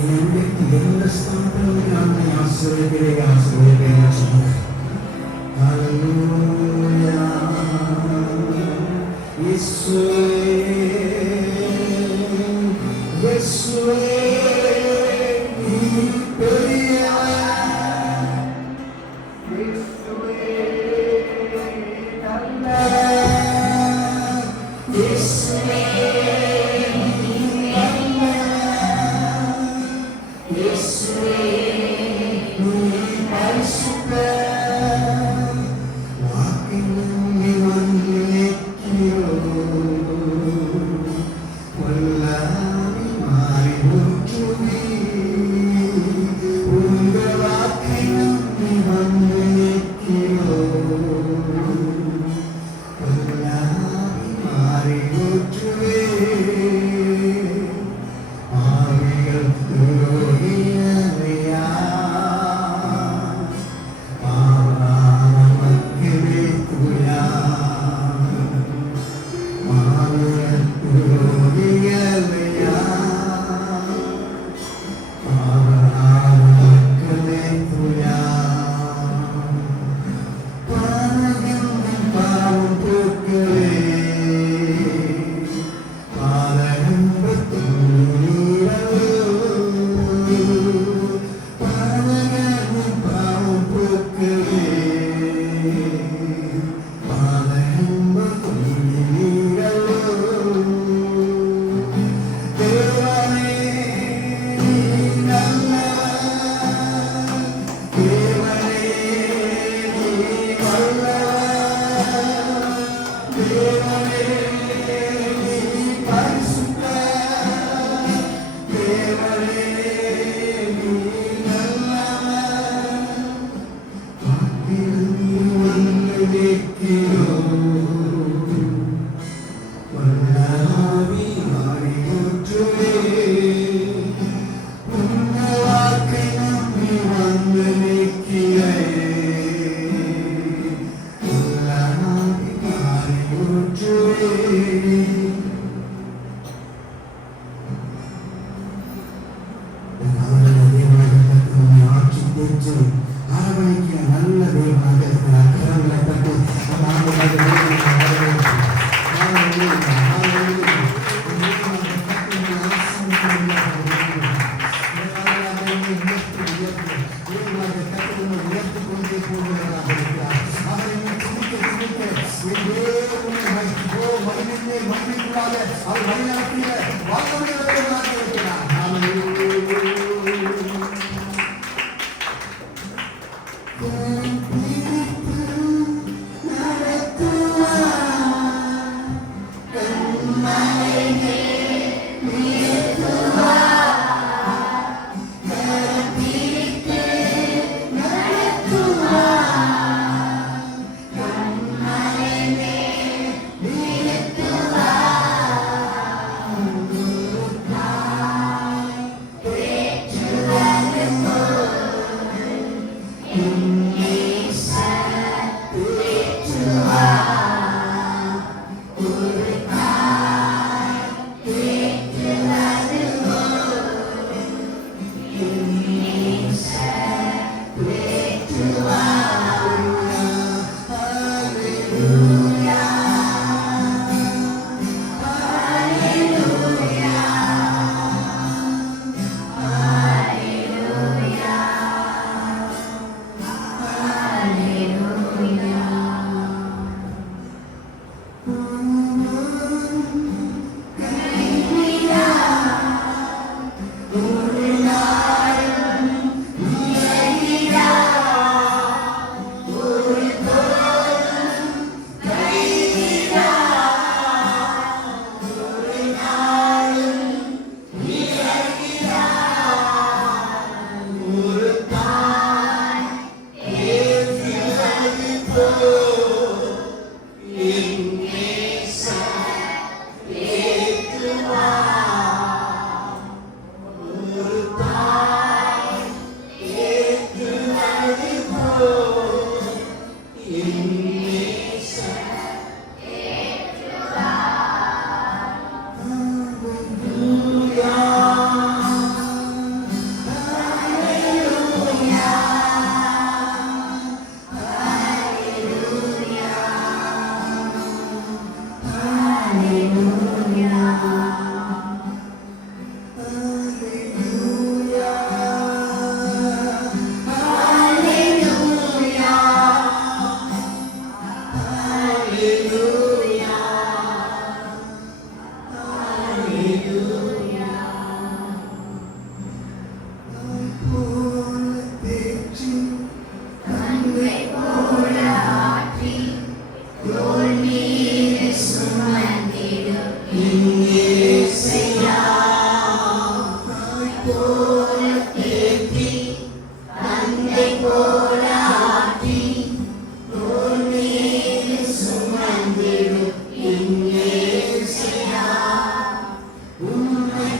എന്റെ എന്റെ സ്ഥാപനം ഞാൻ ആശ്രയിക്കുകയാണ്. ഹല്ലേലൂയ യേശുവേ യേശുവേ നീ പെരിയവൻ യേശുവേ നല്ലവൻ യേശുവേ നീ നല്ലവൻ യേശുവേ നീ പരിശുദ്ധൻ വാക്കിനും നീ വന്നിലേക്കോ കൊല്ലാതെ മാറിയോ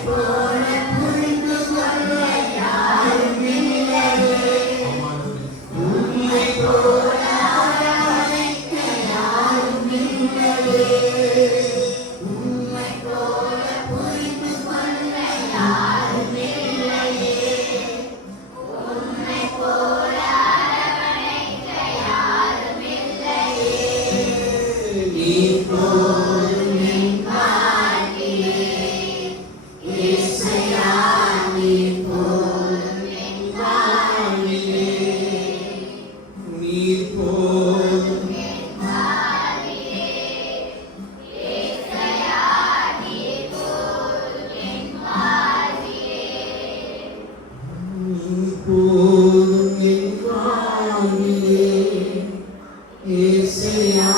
போல புரிந்து கொள்ள யாரும் இல்லையே. உம்மை போல அரவணைக்க யாரும் இல்லையே. உம்மை போல புரிந்து கொள்ள யாரும் இல்லையே. உம்மை போல அரவணைக்க யாரும் இல்லையே. நீர் போதும் என் வாழ்விலே. இயேசையா, நீர் போதும் என் வாழ்விலே. நீர் போதும் என் வாழ்விலே. இயேசையா, நீர் போதும் என் வாழ்விலே. நீர் போதும் என் வாழ்விலே. இயேசையா,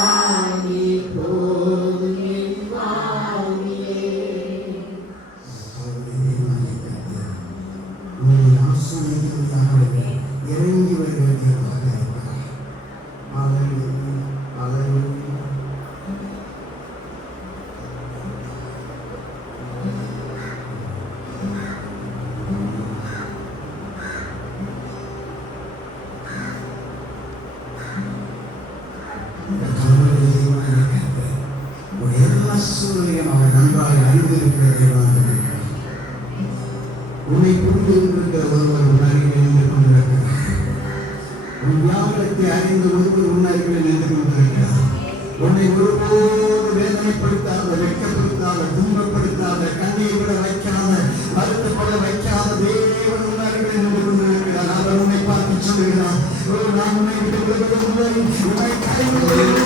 நீர் போதும் என் வாழ்விலே. உங்களை ஆசீர்வதிக்கிறவர்களாகவே இறங்கி வருகிறவர்களாக இருக்கிறார். ஹல்லேலூயா, ஹல்லேலூயா. இந்த கர்த்தருடைய தேவனாகிய கர்த்தர் உங்கள் எல்லா சூழ்நிலையும் அவர் நன்றாக அறிந்திருக்கிற தேவனாக இருக்கிறார். உன்னை புரிந்து கொண்டிருக்கிற ஒருவர் உன் அருகில் நின்று கொண்டிருக்கிறார். உன் வியாகுலத்தை அறிந்த ஒருவர் உன் அருகில் நின்று கொண்டிருக்கிறார். உன்னை ஒருபோது வேதனைப்படுத்தாத, வெட்கப்படுத்தாத, துன்பப்படுத்தாத, கண்ணீர் விட வைக்காத, வருத்தப்பட வைக்காத தேவன் உன் அருகில் நின்று கொண்டிருக்கிறார். அவர் உன்னை பார்த்து சொல்லுகிறார், "ஓ, நான் உன்னை விட்டு விடுவதில்லை, உன்னை கைவிடுவதில்லை."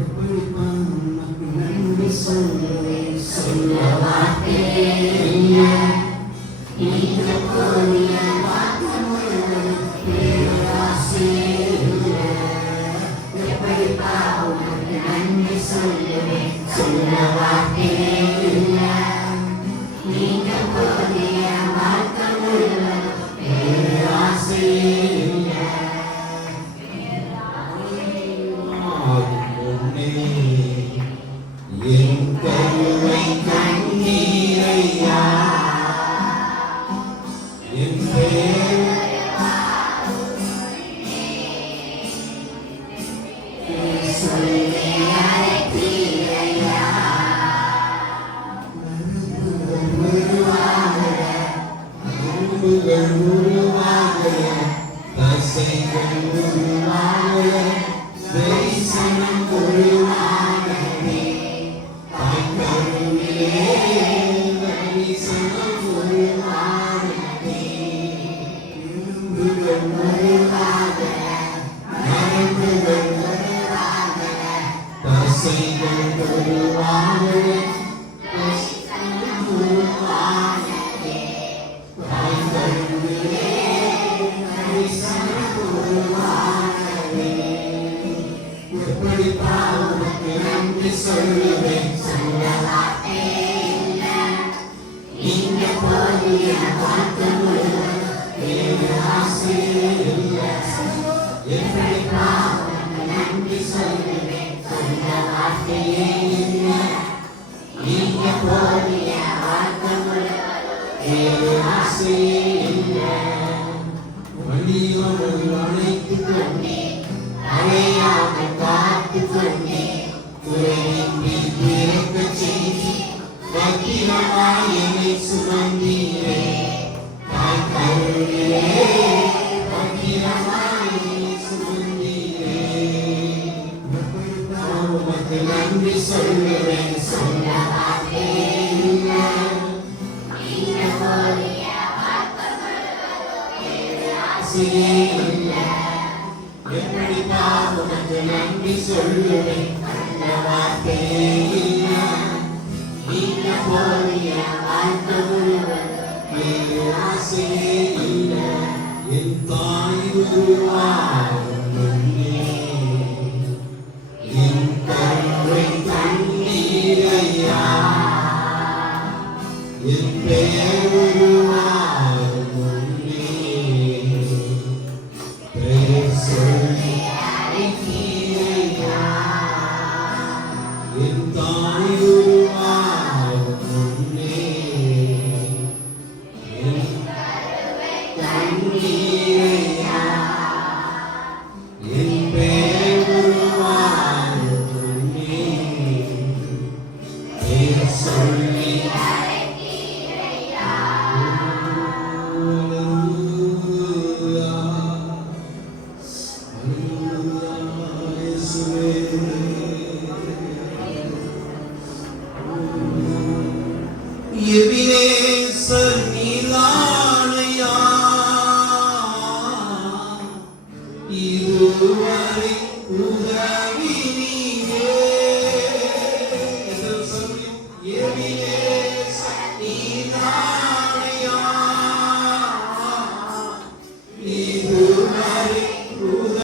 எப்படித்தான் உனக்கு நன்றி சொல்லுவேன், சொல்ல வார்த்தையே இல்லை. நீங்க போதிய வாக்குமூலம் பேராசையே இல்லை. எப்படித்தான் உனக்கு நன்றி சொல்லுவேன், சொல்ல வார்த்தையே இல்லை. நீங்க போதிய வாக்குமூலம் பேராசையே இல்லை. என் கருவை கண்ணீரையா என் உருவாக தசைகள் உருவாக தேசம் உருவாக சொல்லுவேன், சொல்ல நீங்க போதிய வாக்குமூலம் பேராசையே இல்லை. எப்படித்தான் நன்றி சொல்லுவேன், சொல்ல வார்த்தையே இல்லை. நீங்க போதிய வாக்குமூலம் பேராசையே இல்லை. வழியோடு அழைத்துக் கொண்டே அழையாக காத்துக் கொண்டே துறையின்றி பிறக்கச் செய்தி பத்திரமாய் என்னை சுமந்தீரே. தாய் கருவிலே பத்திரமாய் என்னை சுமந்தீரே. உமக்கு நன்றி சொல்லுவேன், சொல்ல வார்த்தையே இல்லை. பேராசையே இல்லை. எப்படித்தான் உமக்கு நன்றி சொல்லுவேன், சொல்ல வார்த்தையே இல்லை. நீங்க போதிய வாக்குமூலம் பேராசையே இல்லை. என் தாய் உருவாகும் முன்னே என் கருவை கண்ணீரையா என் பெயர் உருவாகும் முன்னே பெயர் சொல்லி அழைத்தீரையா. என் தாய் உருவாகும் முன்னே என் கண்ணீரையா என் பெயர் உருவாகும் முன்னே பெயர் சொல்லி அழைத்தீரையா. எபினேசர் நீதானையா இதுவரை உதவி நீரே. எபினேசர் நீதானையா